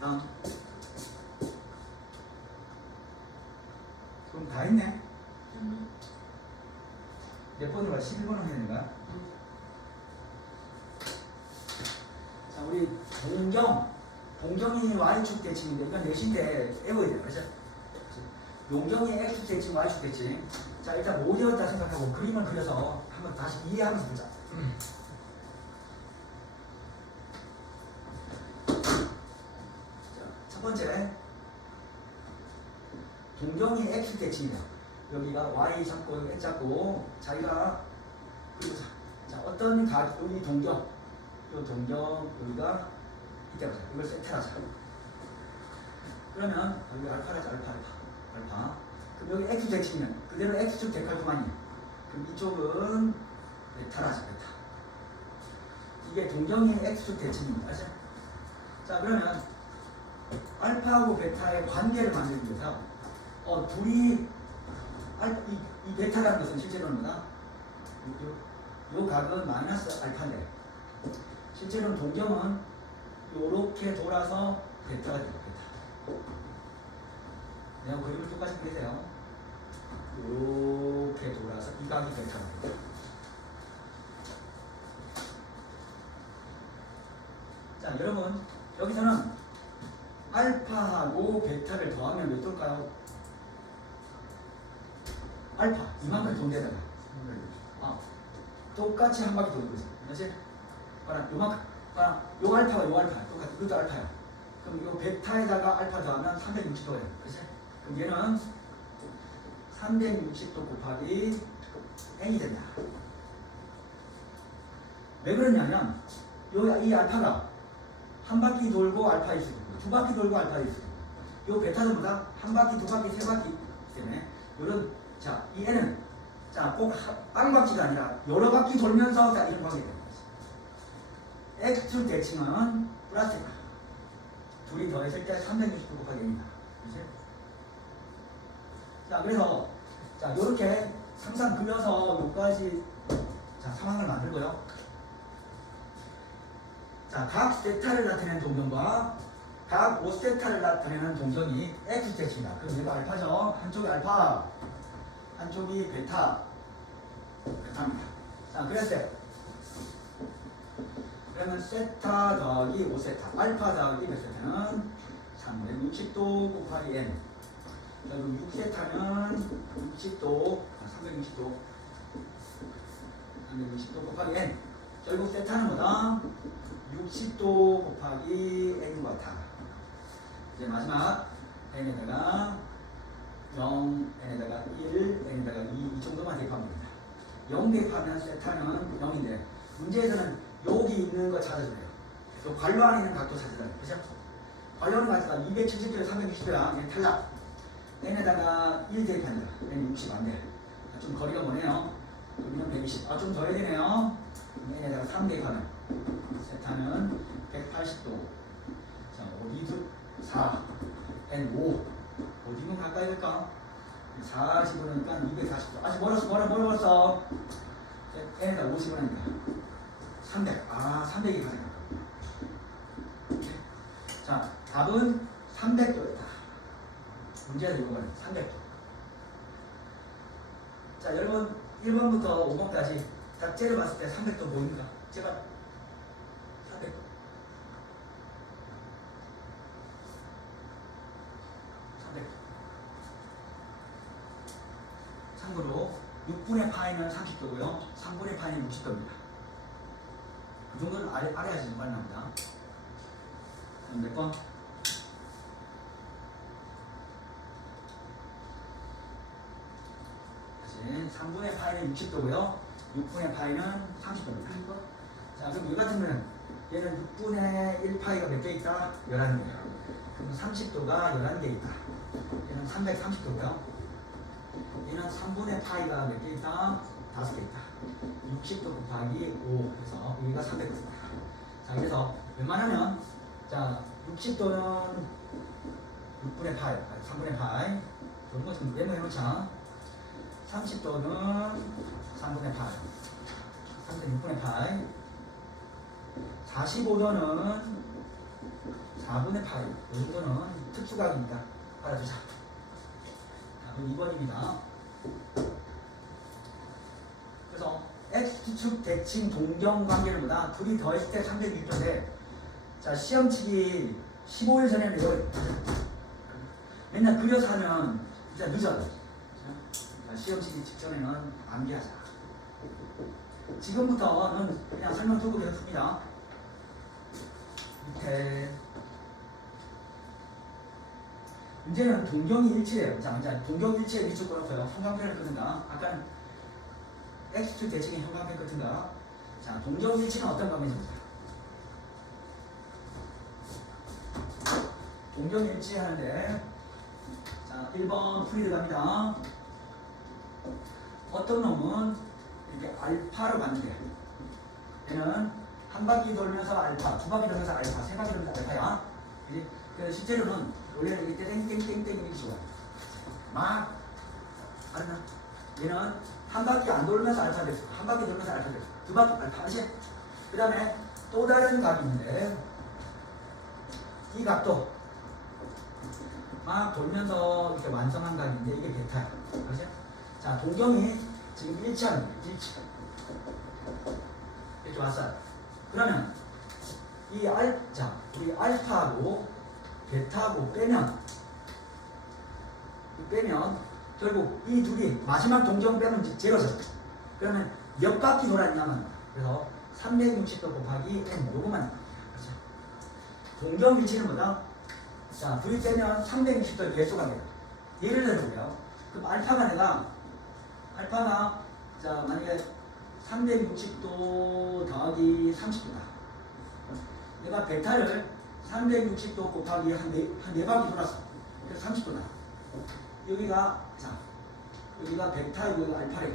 다음. 그럼 다 했네? 몇 번으로 가? 11번을 해야 되는 거야? 자, 우리 동경이 Y축 대칭인데 이건 내신데 외워야 돼요. 그렇죠? 용경이 X축 대칭, Y축 대칭. 자, 일단 모델이었다 생각하고 그림을 그려서 한번 다시 이해하면서 보자. 자, 첫 번째 동경이 X축 대칭이다. 여기가 Y 잡고 X 잡고 자기가 그리고 자, 어떤 여기 동경, 요 동경 여기가 이때 보자. 이걸 세트하자. 그러면 여기 알파라자, 알파. 그럼 여기 x 대칭이면 그대로 x축 대칼구만이. 그럼 이쪽은 베타라자, 베타. 이게 동경의 x축 대칭입니다. 알죠? 자, 그러면 알파하고 베타의 관계를 만들기 위해서 둘이 이 베타라는 것은 실제로는 뭐다? 요 각은 마이너스 알파인데 실제로는 동경은 요렇게 돌아서 베타가 됩니다. 베타. 그냥 그림을 똑같이 그리세요. 요렇게 돌아서 이 각이 베타가 됩니다. 자, 여러분 여기서는 알파하고 베타를 더하면 몇 도일까요? 알파 이만큼 동대잖아. 똑같이 한 바퀴 도는 거지. 그렇지? 요만큼. 요 알파가 요 알파 똑같아. 이것도 알파야. 그럼 요 베타에다가 알파 더하면 360도예요. 그렇지? 그럼 얘는 360도 곱하기 n이 된다. 왜 그러냐면 여기 이 알파가 한 바퀴 돌고 알파일 수도 있고 두 바퀴 돌고 알파일 수도 있고 요 베타는 뭐다? 한 바퀴, 두 바퀴, 세 바퀴 때문에 요런 자, 이 n은 자, 꼭 빵바퀴가 아니라 여러 바퀴 돌면서 자, 이런 관계가 되는 거지. x 대칭은 플러스다. 둘이 더했을 때 360도 곱하기 n이다. 그렇지? 자, 그래서 자, 요렇게 상상 그려서 요까지 자, 상황을 만들고요. 자, 각 세타를 나타내는 동전과 각 5세타를 나타내는 동전이 x 대칭이다. 그럼 얘가 알파죠. 한쪽이 알파, 한쪽이 베타입니다. 자, 그랬을 때 그러면 세타 더하기 5세타, 알파 더하기 베타는 360도 곱하기 n. 그리고 6세타는 60도, 360도 곱하기 n. 결국 세타는 뭐다? 60도 곱하기 n인 것 같아. 이제 마지막 n에다가 0, n에다가 1, n에다가 2 이 정도만 대입하면 됩니다. 0 대입하면 세타는 0인데 문제에서는 여기 있는 거 찾아줘요. 요 괄호 안에 있는 각도 찾아줘요. 그죠? 괄호는 가지가 270도에 360도야. 얘 탈락. n에다가 1 대입합니다. n 60 안 돼. 좀 거리가 머네요. 여기는 120. 아, 좀 더 해야 되네요. n에다가 3 대입하면 세타는 180도. 자, 어디 4, n 5. 어디면 가까이 될까? 40으니까 240도. 아직 멀었어. n에다 50을 하니까 300. 아, 300이 가장 가까워. 자, 답은 300도였다. 문제에서 이거는 300도. 자, 여러분 1번부터 5번까지 딱 째려봤을 때 300도 보입니까? 제발 300도. 300도. 참고로 6분의 파이는 30도고요. 3분의 파이는 60도입니다. 그 정도는 알아야지 정말 납니다. 몇 번? 다시 3분의 파이는 60도고요. 6분의 파이는 30도입니다. 자, 그럼 이 같은 경우는 얘는 6분의 1 파이가 몇 개 있다? 11개. 그럼 30도가 11개 있다. 얘는 330도고요. 얘는 3분의 파이가 몇 개 있다? 5개 있다. 60도 곱하기 5 해서 여기가 300도입니다. 자, 그래서 웬만하면 자, 60도는 6분의 파이, 3분의 파이 이런 거 좀 메모해놓자. 30도는 3분의 파이, 6분의 파이. 45도는 4분의 파이. 이 정도는 특수각입니다. 알아두자. 답은 2번입니다. 그래서 X축 대칭 동경 관계를 보다 둘이 더했을 때 360도인데 자, 시험치기 15일 전에는 이거 맨날 그려서 하면 진짜 늦어요. 자, 시험치기 직전에는 암기하자. 지금부터는 그냥 설명 두고 배웠습니다. 밑에 문제는 동경이 일치해요. 자, 이제 동경 일치에 위축 걸었어요. 형광펜을 끄든가. 아까는 X축 대칭의 형광펜 끄든가. 자, 동경 일치는 어떤 관계입니까? 동경 일치 하는데 자, 1번 풀이 들어갑니다. 어떤 놈은 이렇게 알파로 갔는데 얘는 한 바퀴 돌면서 알파, 두 바퀴 돌면서 알파, 세 바퀴 돌면서 알파야. 그래서 실제로는 원래는 이렇게 땡땡땡땡 이렇게 좋아요. 막 알았나? 얘는 한 바퀴 안 돌면서 알파 됐어. 한 바퀴 돌면서 알파 됐어. 두 바퀴 알파. 알지? 그 다음에 또 다른 각이 있는데 이 각도 막 돌면서 이렇게 완성한 각인데 이게 베타야. 그렇지? 자, 동경이 지금 일치하는 거예요. 일치. 이렇게 왔어요. 그러면 이 우리 알파하고 베타하고 빼면 결국 이 둘이 마지막 동경 빼면 제거죠. 그러면 몇 바퀴 돌았냐면 그래서 360도 곱하기 n 요거만. 그렇죠? 동경 일치는 뭐다? 자, 둘이 빼면 360도 예수가 돼요. 예를 들어볼게요. 그럼 알파가 자, 만약에 360도 더하기 30도다. 내가 베타를 360도 곱하기 한 4바퀴 돌았어. 그래서 30도 나. 여기가 베타, 여기가 알파래요.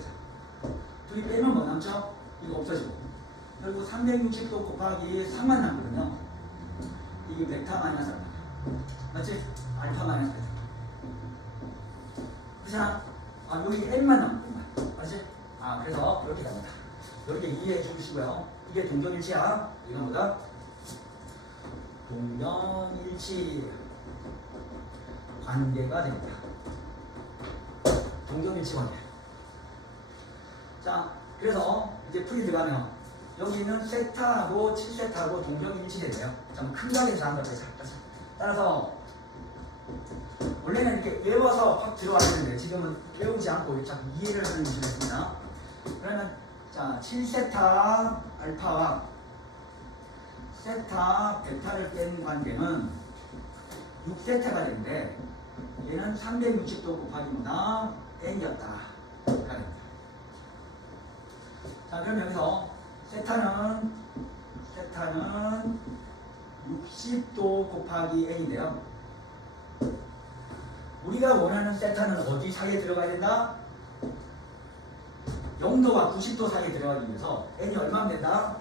둘이 빼면 뭐 남죠? 이거 없어지고. 그리고 360도 곱하기 3만 남거든요. 이게 베타 마이너스 알파. 맞지? 알파 마이너스 베타. 그렇잖아? 여기 n만 남고. 맞지? 그래서 그렇게 됩니다. 이렇게 이해해 주시고요. 이게 동경일치야. 이건 뭐다? 동경일치 관계가 됩니다. 동경일치 관계. 자, 그래서 이제 풀이 들어가면 여기는 세타하고 7세타하고 동경일치되고요. 자, 큰 가게에서 한 거죠. 따라서 원래는 이렇게 외워서 확 들어와야 되는데 지금은 외우지 않고 자꾸 이해를 하는 것이 있습니다. 그러면 자, 7세타 알파와 세타 베타를 뺀 관계는 6세타가 되는데 얘는 360도 곱하기 뭐다? n이었다. 자, 그럼 여기서 세타는 60도 곱하기 n인데요. 우리가 원하는 세타는 어디 사이에 들어가야 된다? 0도와 90도 사이에 들어가기 위해서 n이 얼마면 된다?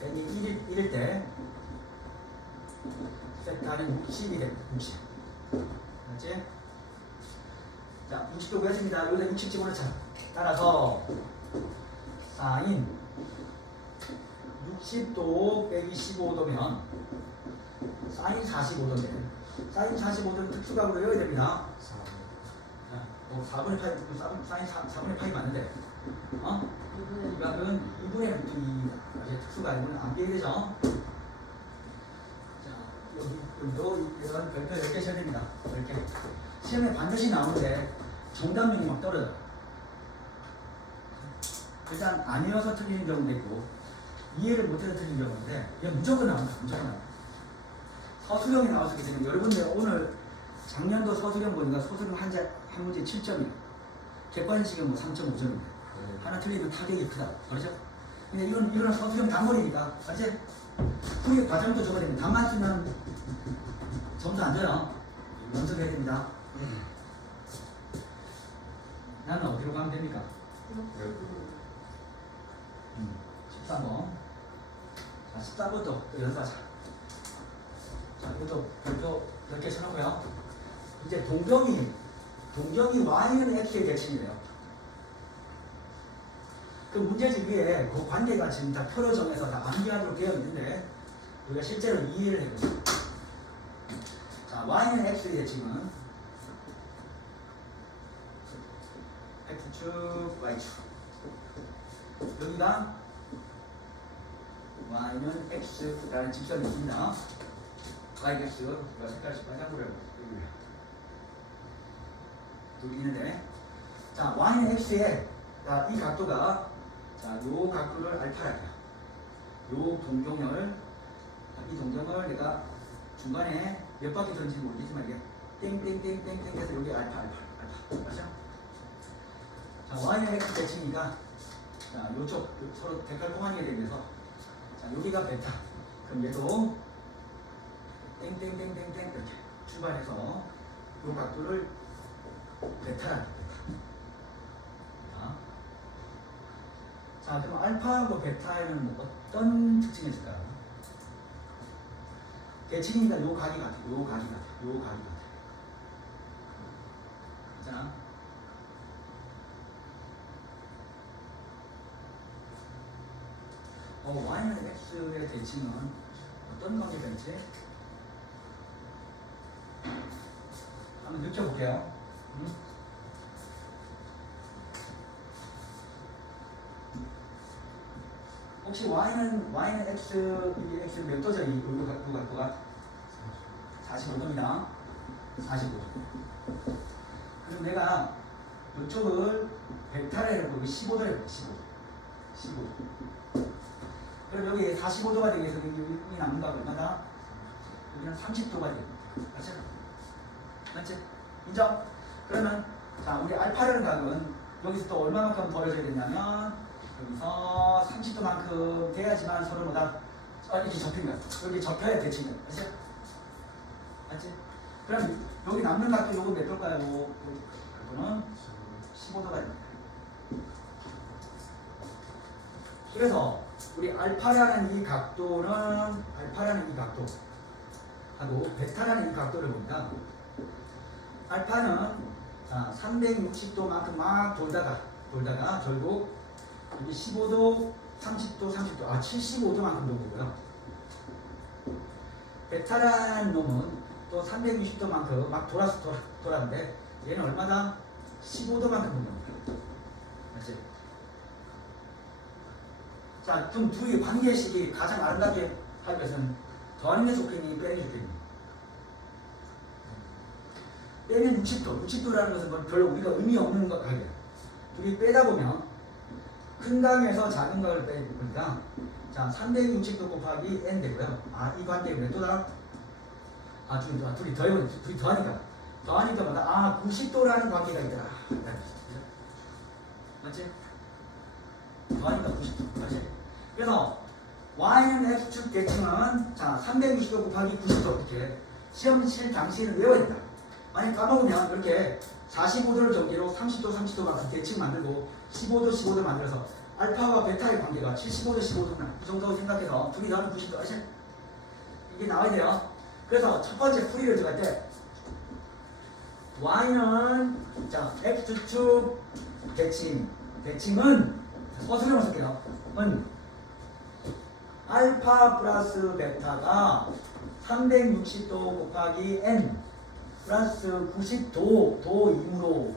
n이 1일 때 세타는 60이 됩니다. 60. 맞지? 자, 60도 구했습니다. 여기다 60 집어넣자. 따라서 사인 60도 빼기 15도면 사인 45도인데 사인 45도는 특수각으로 외워야 됩니다. 4분의 8, 사인 4분의 8이 맞는데 이 각은 2분의 6입니다. 특수각은 안 빼야 되죠. 자, 여기도 이런 별표 10개 쳐야 됩니다. 10개. 시험에 반드시 나오는데 정답률이 막 떨어져요. 일단 안 외워서 틀리는 경우도 있고 이해를 못해서 틀리는 경우인데 이건 무조건 나옵니다. 무조건 나옵니다. 서술형이 나왔기 때문에 여러분들 오늘 작년도 서술형 보니까 서술형 한 문제 7점이에요. 객관식은 뭐 3.5점입니다. 하나 틀리면 타격이 크다. 그렇죠? 근데 이거는 서술형 단문이니까 맞지? 풀이 과정도 적어야 됩니다. 답만 쓰면 점수 안 줘요. 연습해야 됩니다. 나는 어디로 가면 됩니까? 13번. 자, 13번도 또 연습하자. 자, 이것도 별표 10개 쳐놓고요. 이제 동경이 y는 x의 대칭이래요. 그 문제집 위에 그 관계가 지금 다 표로 정해서 다 암기하도록 되어 있는데 우리가 실제로 이해를 해보죠. 자, y는 x의 대칭은 x축, y축. 여기가 y는 x라는 직선이 있습니다. yx, 우리가 색깔씩 빨간불을 여기 있는데, 자, y는 x에 이 각도가, 자, 요 각도를 알파라 해요. 요 동경을, 이 동경을 내가 중간에 몇 바퀴 돌는지 모르겠지만 이게 땡땡땡땡땡 해서 여기 알파. 맞죠? 자, y는 x 대칭이니까, 자, 요쪽 서로 대깔통하게 되면서, 자, 여기가 베타. 그럼 얘도 땡땡땡땡땡 이렇게 출발해서 요 각도를 베타라는 베타. 자, 그럼 알파하고 베타에는 뭐 어떤 특징이 있을까요? 대칭이니까 요 각이 같아. 요 각이 같아. 있잖아. y는 x의 대칭은 어떤 관계가 있지? 한번 느껴볼게요. 혹시 y는 x, 이게 x 몇 도죠? 이 각도가 45도입니다. 45도. 그럼 내가 이쪽을 베타를 해보고 15도를 해볼게. 15도. 그럼 여기 45도가 되기 위해서 여기 남는 거 얼마다? 여기는 30도가 됩니다. 맞지? 인정? 그러면 자, 우리 알파라는 각은 여기서 또 얼마만큼 벌어져야 되냐면 여기서 30도만큼 돼야지만 서로 뭐다? 자, 이렇게 접힌 거야. 여기 접혀야 대칭이야. 그치? 맞지? 그럼 여기 남는 각도 요거 몇 도일까요? 각도는 15도가 됩니다. 그래서 우리 알파라는 이 각도는 알파라는 이 각도 하고 베타라는 이 각도를 봅니다. 알파는 360도만큼 막 돌다가 결국 여기 15도, 30도, 75도만큼 도고요. 베타라는 놈은 또 360도만큼 막 돌았는데 얘는 얼마다? 15도만큼 돈 겁니다. 맞지? 자, 그럼 둘이 관계식이 가장 아름답게 할 것은 더하는 게 좋겠니? 빼는 게 좋겠니? 빼면 60도. 60도라는 것은 뭐 별로 우리가 의미 없는 것 같아요. 둘이 빼다 보면 큰 강에서 작은 강을 빼니까 자, 360도 곱하기 n 되고요. 이 관계는 또다 둘이 더하니까 뭐다? 90도라는 관계가 있더라. 맞지? 더하니까 90도. 맞지? 그래서 y는 x축 대칭은 자 360도 곱하기 90도 이렇게 시험 칠 당시에는 외워야 된다. 만약 까먹으면 이렇게 45도를 전개로 30도, 30도만큼 대칭 만들고 15도, 15도 만들어서 알파와 베타의 관계가 75도, 15도나 이 정도 생각해서 둘이 더하면 90도 아시죠? 이게 나와야 돼요. 그래서 첫 번째 풀이를 들어갈 때 y는 자 x축 대칭은 서술형을 쓸게요. 은 알파 플러스 베타가 360도 곱하기 n 플러스 90도 도임으로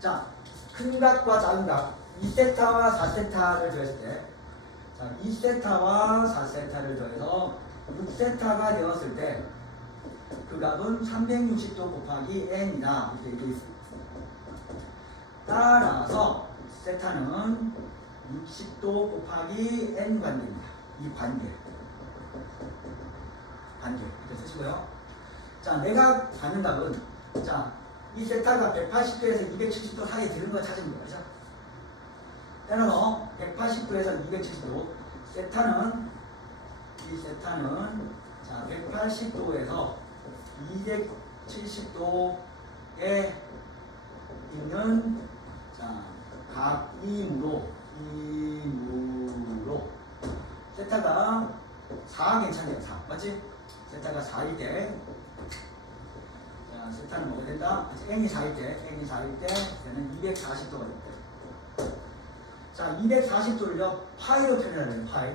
자, 큰 각과 작은 각 2세타와 4세타를 더했을 때 자, 2세타와 4세타를 더해서 6세타가 되었을 때 그 값은 360도 곱하기 n이다 이렇게 되어 있습니다. 따라서 세타는 60도 곱하기 n 관계입니다. 이 관계 이렇게 쓰시고요. 자, 내가 갖는 답은 자, 이 세타가 180도에서 270도 사이에 드는 걸 찾으면 되죠. 따라서 180도에서 270도 세타는 자, 180도에서 270도에 있는 자, 각이므로 세타가 4 괜찮네요. 4 맞지? 세타가 4일 때 자, 세타는 뭐가 된다? n이 4일 때 얘는 240도가 된다. 자, 240도를요 파이로 표현하면 파이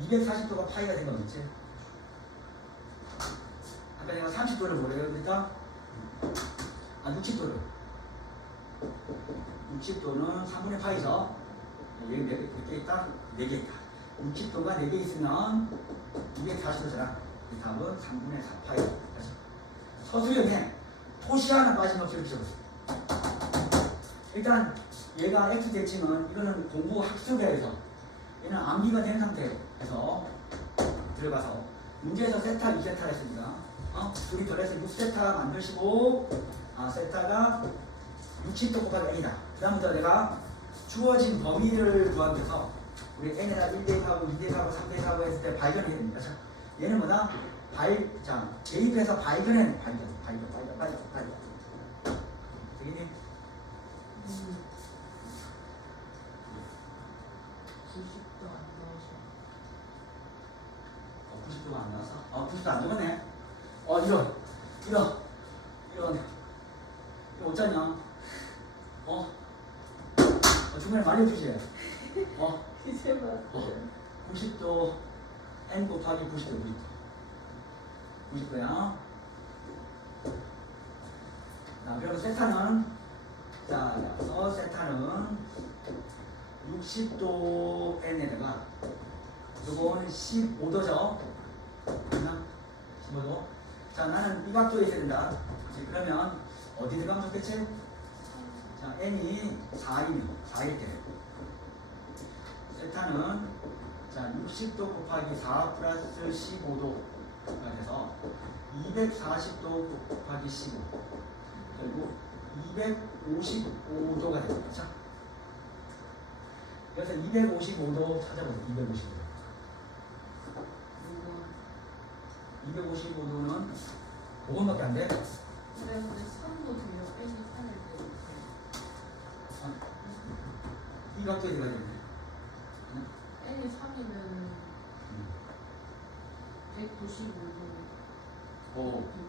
240도가 파이가 된 거 있지? 아까 내가 30도를 뭐래요? 그러니까 60도는 3분의 파이죠. 여기 몇 개 있다? 4개 있다. 60도가 4개 있으면 240도잖아. 이 답은 3분의 4파이. 서술형에 토시 하나 빠짐없이 이렇게 적었어. 일단 얘가 x 대칭은 이거는 공부 학습에서 얘는 암기가 된 상태에서 들어가서 문제에서 세타 2세타를 했습니다. 둘이 더해서 6세타 만드시고 세타가 60도 곱하기 n이다. 그 다음부터 내가 주어진 범위를 구하면서 우리 n에다 1대입하고 2대입하고 3대입하고 했을 때 발견해야 됩니다. 자, 얘는 뭐다? 대입해서 발견. 되겠니? 90도 안 나오셔. 90도가 안 나왔어? 90도 안 나오네. 이런 어쩌냐? 중간에 말려주지. 이제 봐. 90도 n 곱하기 90도야. 자, 그리고 세타는 세타는 60도 n에다가 요건 15도죠. 15도. 자, 나는 이 각도에 있어야 된다. 그러면 어디 들어가면 좋겠지? 자, n이 4일 때 세타는 자, 60도 곱하기 4 플러스 15도가 돼서 240도 곱하기 15 결국 255도가 됩니다. 그렇죠? 그래서 255도 찾아보세요. 255도. 255도는 5번밖에 안 돼. 근데 3도 돼요. N이 3일 때. 이 각도에 들어가야 되는데. N이 3이면 195도. 오.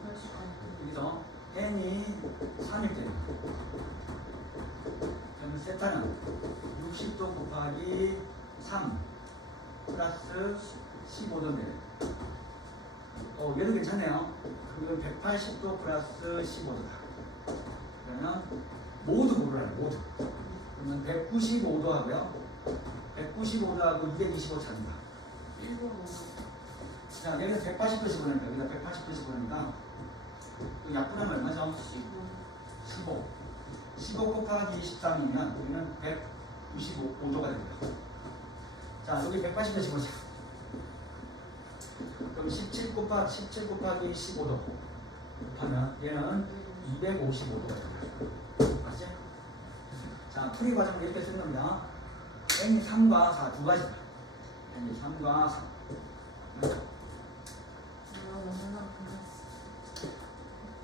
180 아니. 여기서 n이 3일 때 그러면 세타는 60도 곱하기 3 플러스 15도인데 얘도 괜찮네요. 그러면 180도 플러스 15도다. 그러면 모두 고르라. 모두. 그러면 195도 하고요. 195도하고 225 찾는다. 1번 자, 여기서 180도 집어넣으니까 여기다 180도 집어넣으니까 약분하면 얼마죠? 15. 15 곱하기 23이면 우리는 195도가 됩니다. 자, 여기 180도 집어넣자. 그럼 17 곱하기 15도 곱하면 얘는 255도가 됩니다. 맞지? 자, 풀이 과정을 이렇게 쓰는 겁니다. n이 3과 4 두 가지다. n이 3과 4.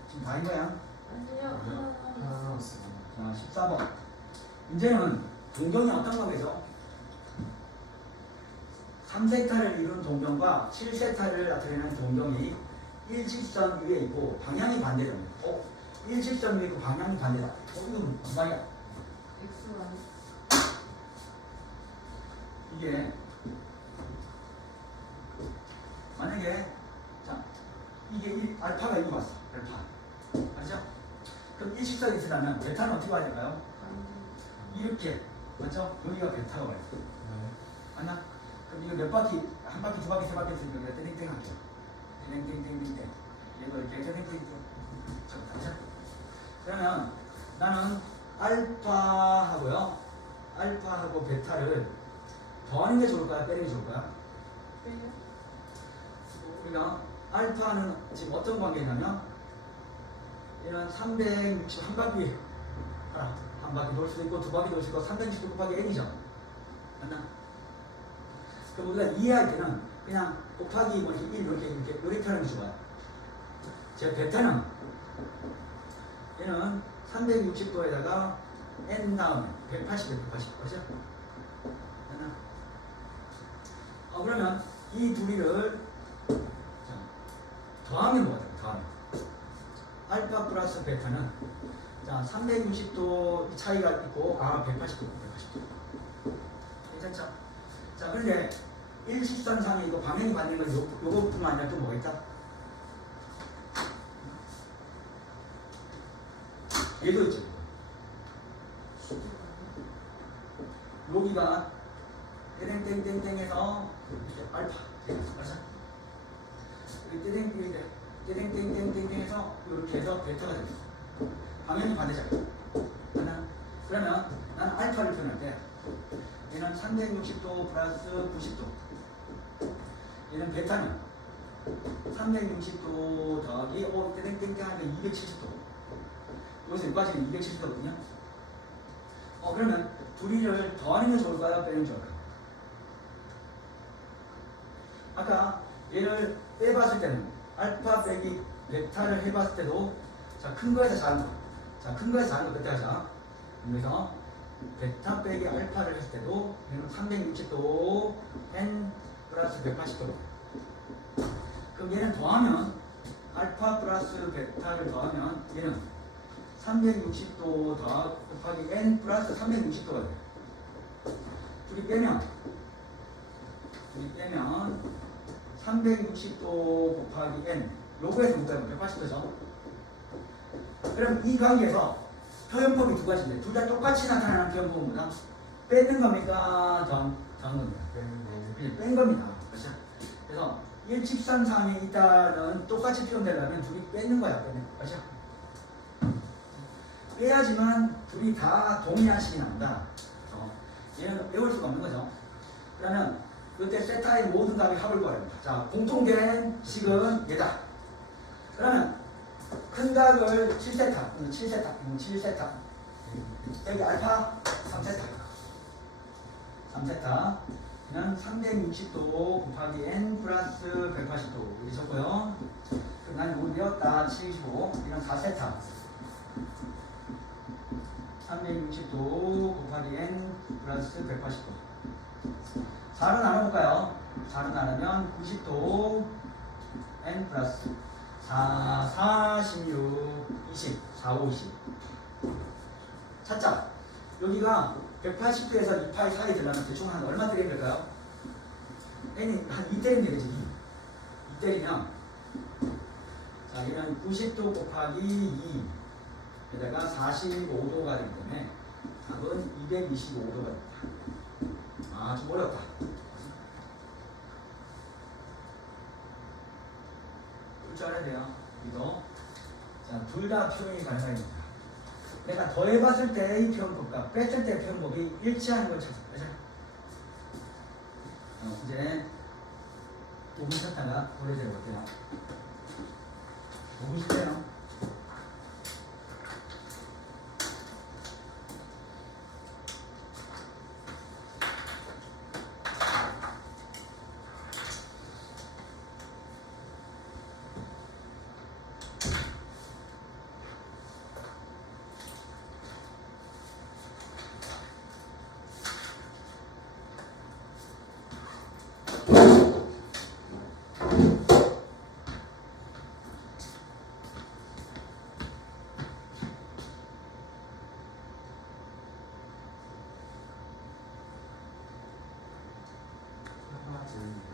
지금 다인 거야? 아니요. 하나 남았어요. 자, 14번. 이제는 동경이 어떤 거겠죠? 3세타를 이룬 동경과 7세타를 나타내는 동경이 일직선 위에 있고 방향이 반대됩니다. 일직선 위에 있고 방향이 반대다. 이거 무슨 말이야? X랑 이게 만약에 자 이게 알파가 이거 왔어. 알파. 맞죠? 그럼 일직선이 있으려면 베타는 어떻게 와야 될까요? 이렇게. 맞죠? 여기가 베타가 와야 돼. 맞나? 그럼 이거 몇 바퀴, 한 바퀴, 두 바퀴, 세 바퀴 했으니까 우리가 땡땡 할게요. 땡땡땡땡땡. 이거 이렇게 땡땡땡땡. 맞죠? 그러면 나는 알파하고요. 알파하고 베타를 더하는 게 좋을까요? 빼는 게 좋을까요? 빼요? 우리가 알파는 지금 어떤 관계냐면 얘는 360 한 바퀴 하나 한 바퀴 돌 수도 있고 두 바퀴 돌 수 있고 360 곱하기 n이죠. 맞나? 그럼 우리가 이해할 때는 그냥 곱하기 뭐 1 이렇게 하는 게 좋아요. 제 베타는 얘는 360도에다가 n 다음에 180 그렇죠? 맞나? 그러면 이 둘이를 더하면 뭐가 돼요? 더하면 알파 플러스 베타는 자 360도 차이가 있고 180도 괜찮죠? 자 그런데 일직선상에 이거 방향이 맞는 건 요것뿐만 아니라 또 뭐가 있다? 얘도 있죠. 여기가 땡땡땡땡해서 알파 맞아? 땡땡땡땡땡해서 이렇게 해서 베타가 되겠어. 방향이 반대잖아. 그러면 나는 알파를 표현할 때 얘는 360도 플러스 90도. 얘는 베타는 360도 더하기 땡땡땡 하니까 270도. 여기서 여기까지는 270도거든요. 그러면 둘이를 더하는 게 좋을까요? 빼는 게 좋을까요? 아까 얘를 빼봤을 때는 알파 빼기 베타를 해봤을 때도 자, 큰 거에서 작은 거. 자, 큰 거에서 작은 거 베타 하자. 그래서 베타 빼기 알파를 했을 때도 얘는 360도 n 플러스 180도. 그럼 얘는 더하면 알파 플러스 베타를 더하면 얘는 360도 곱하기 n 플러스 360도가 돼. 둘이 빼면 360도 곱하기 n 요거에서 묶으면 180도죠. 그럼 이 관계에서 표현법이 두 가지인데 둘 다 똑같이 나타나는 표현법은 뭐다? 빼는 겁니까? 더한 겁니까? 그냥 뺀 겁니다. 그렇죠? 그래서 일직선상에 있다는 똑같이 표현되려면 둘이 빼는 거야. 빼는 거. 그렇죠? 빼야지만 둘이 다 동일한 식이 나온다. 얘는 외울 수가 없는 거죠. 그러면 그때 세타의 모든 값의 합을 구하랍니다. 자, 공통된 식은 얘다. 그러면 큰 값을 7세타. 여기 알파 3세타. 3세타 는 360도 곱하기 n 플러스 180도 이렇게 적고요. 그럼 난 이거 외웠다 75 이런 4세타 360도 곱하기 n 플러스 180도 4로 나눠볼까요? 4로 나누면 90도 n 플러스 4, 46, 20 4, 5, 20 찾자. 여기가 180도에서 2파이 사이 들려면 대충 한 얼마 때리면 될까요? n이 한 2 때리면 되겠지. 2 때리면 자 이러면 90도 곱하기 2 에다가 45도가 되기 때문에 답은 225도가 됩니다. 아 좀 어렵다. 볼 줄 알아야 돼요. 이거 자 둘 다 표현이 가능합니다. 내가 더해봤을 때의 표현법과 뺐을 때의 표현법이 일치하는 걸 찾아. 그죠? 이제 5분 찾다가 보여드려 볼게요. 5분 쉬세요. 하지.